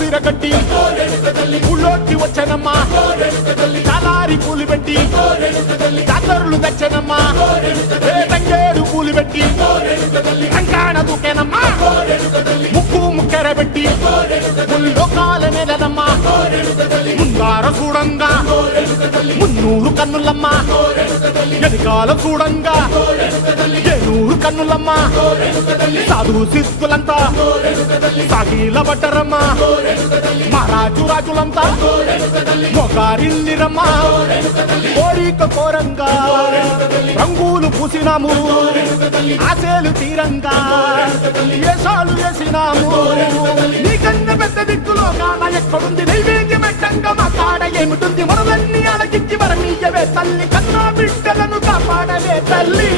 సిరగట్టి ఊళ్ళోకి వచ్చనమ్మా చాలారి పూలు పెట్టి జాతరులు తెచ్చనమ్మా తంగేడు పూలు పెట్టి కంకాణ దూకేనమ్మా ముక్కు ముక్కెరబెట్టి ముల్లోకాల నెలనమ్మా ముందార చూడంగా మున్నూరు కన్నులమ్మా ఎనకాల చూడంగా ఏనూరు కన్నులమ్మా సాధు సిద్ధులంతా సాగిల పడ్డరమ్మా మహారాజు రాజులంతా మొగారిల్లిరమ్మా కోరిక కోరంగా రంగులు పూసినాము ఆశలు తీరంగా ఏసాలు వేసినాము నీకన్నా పెద్ద దిక్కులో కాన ఎక్కడుంది నైవేద్యం ఎట్టంగా మా కాడ ఏమిటుంది మనలన్నీ అలగిచ్చి వరమీయవే తల్లి కన్నా బిడ్డలను కాపాడవే తల్లి